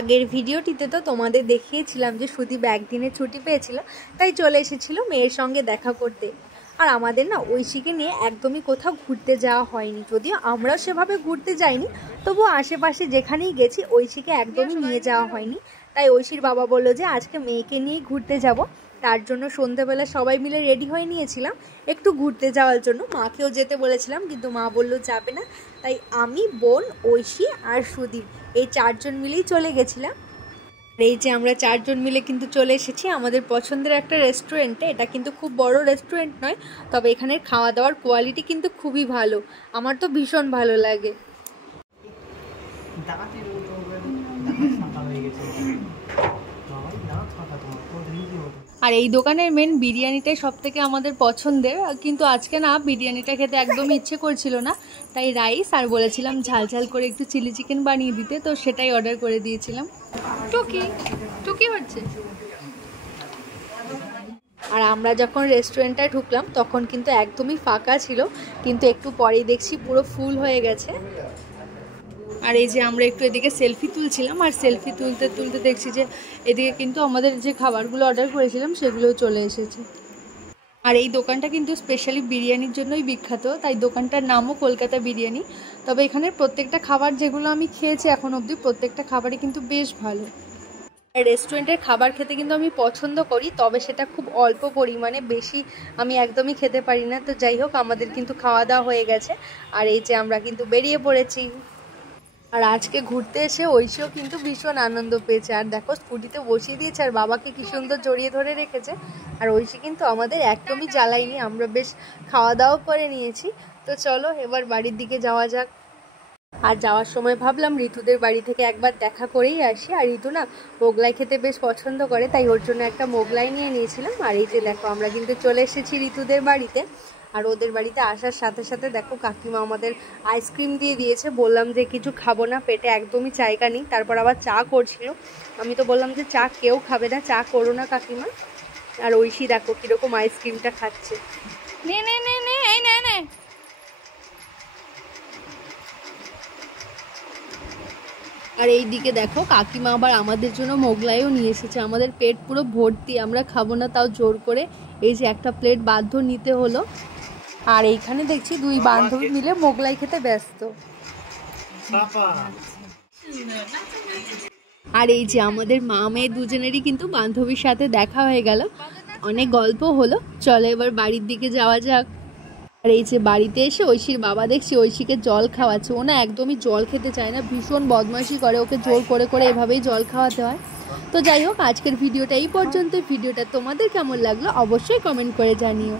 আগের ভিডিওটিতে তো তোমাদের দেখিয়েছিলাম যে সুদীপ একদিনের ছুটি পেয়েছিল, তাই চলে এসেছিল মেয়ের সঙ্গে দেখা করতে। আর আমাদের না ঐশীকে নিয়ে একদমই কোথাও ঘুরতে যাওয়া হয়নি, যদিও আমরাও সেভাবে ঘুরতে যাইনি, তবুও আশেপাশে যেখানেই গেছি ঐশীকে একদমই নিয়ে যাওয়া হয়নি। তাই ঐশীর বাবা বললো যে আজকে মেয়েকে নিয়েই ঘুরতে যাব। তার জন্য সন্ধ্যেবেলা সবাই মিলে রেডি হয়ে নিয়েছিলাম একটু ঘুরতে যাওয়ার জন্য। মাকেও যেতে বলেছিলাম, কিন্তু মা বললো যাবে না। তাই আমি, বোন, ঐশী আর সুদীপ এই চারজন মিলেই চলে গেছিলাম। এই যে আমরা চারজন মিলে কিন্তু চলে এসেছি আমাদের পছন্দের একটা রেস্টুরেন্টে। এটা কিন্তু খুব বড় রেস্টুরেন্ট নয়, তবে এখানের খাওয়া দাওয়ার কোয়ালিটি কিন্তু খুবই ভালো, আমার তো ভীষণ ভালো লাগে। আর এই দোকানের মেন বিরিয়ানিটাই সব থেকে আমাদের পছন্দের, কিন্তু আজকে না বিরিয়ানিটা খেতে একদমই ইচ্ছে করছিল না, তাই রাইস আর বলেছিলাম ঝাল ঝাল করে একটু চিলি চিকেন বানিয়ে দিতে, তো সেটাই অর্ডার করে দিয়েছিলাম। টুকি টুকি হচ্ছে। আর আমরা যখন রেস্টুরেন্টে ঢুকলাম তখন কিন্তু একদমই ফাঁকা ছিল, কিন্তু একটু পরেই দেখছি পুরো ফুল হয়ে গেছে। আর এই যে আমরা একটু এদিকে সেলফি তুলছিলাম, আর সেলফি তুলতে তুলতে দেখছি যে এদিকে কিন্তু আমাদের যে খাবারগুলো অর্ডার করেছিলাম সেগুলোও চলে এসেছে। আর এই দোকানটা কিন্তু স্পেশালি বিরিয়ানির জন্যই বিখ্যাত, তাই দোকানটার নামও কলকাতা বিরিয়ানি। তবে এখানের প্রত্যেকটা খাবার যেগুলো আমি খেয়েছি এখন অবধি, প্রত্যেকটা খাবারই কিন্তু বেশ ভালো। রেস্টুরেন্টের খাবার খেতে কিন্তু আমি পছন্দ করি, তবে সেটা খুব অল্প পরিমাণে, বেশি আমি একদমই খেতে পারি না। তো যাই হোক, আমাদের কিন্তু খাওয়া দাওয়া হয়ে গেছে, আর এই যে আমরা কিন্তু বেরিয়ে পড়েছি। আর আজকে ঘুরতে এসে ঐশীও কিন্তু ভীষণ আনন্দ পেয়েছে। আর দেখো স্কুটিতে বসিয়ে দিয়েছে আর বাবাকে কি সুন্দর জড়িয়ে ধরে রেখেছে। আর ঐশী কিন্তু আমাদের একদমই জ্বালায়নি, আমরা বেশ খাওয়া দাওয়া করে নিয়েছি। তো চলো এবার বাড়ির দিকে যাওয়া যাক। আর যাওয়ার সময় ভাবলাম ঋতুদের বাড়ি থেকে একবার দেখা করেই আসি। আর ঋতু না মোগলাই খেতে বেশ পছন্দ করে, তাই ওর জন্য একটা মোগলাই নিয়ে নিয়েছিলাম। আর এই যে দেখো আমরা কিন্তু চলে এসেছি ঋতুদের বাড়িতে। আর ওদের বাড়িতে আসার সাথে সাথে দেখো কাকিমা আমাদের আইসক্রিম দিয়ে দিয়েছে। বললাম যে কিছু খাবো না, পেটে একদমই জায়গা নেই। তারপর আবার চা করছিল, আমি তো বললাম যে চা কেউ খাবে না, চা করো না কাকিমা। আর ঐশী দেখো কীরকম আইসক্রিমটা খাচ্ছে। নে নে নে নে এই নে নে। আর এই দিকে দেখো কাকিমা আবার আমাদের জন্য মোগলাইও নিয়ে এসেছে। আমাদের পেট পুরো ভর্তি, আমরা খাবো না তাও জোর করে এই যে একটা প্লেট বাধ্য নিতে হলো। আর এইখানে দেখছি দুই বান্ধবী মিলে মোগলাই খেতে ব্যস্ত। আর এই যে আমাদের মা মেয়ে দুজনেরই কিন্তু বান্ধবীর সাথে দেখা হয়ে গেল, অনেক গল্প হলো। চলো এবার বাড়ির দিকে যাওয়া যাক। আর এই যে বাড়িতে এসে ঐশীর বাবা দেখছি ঐশীকে জল খাওয়াচ্ছে। ও না একদমই জল খেতে চায় না, ভীষণ বদমাইশি করে, ওকে জোর করে করে এভাবেই জল খাওয়াতে হয়। তো যাই হোক, আজকের ভিডিওটা এই পর্যন্ত। ভিডিওটা তোমাদের কেমন লাগলো অবশ্যই কমেন্ট করে জানিও।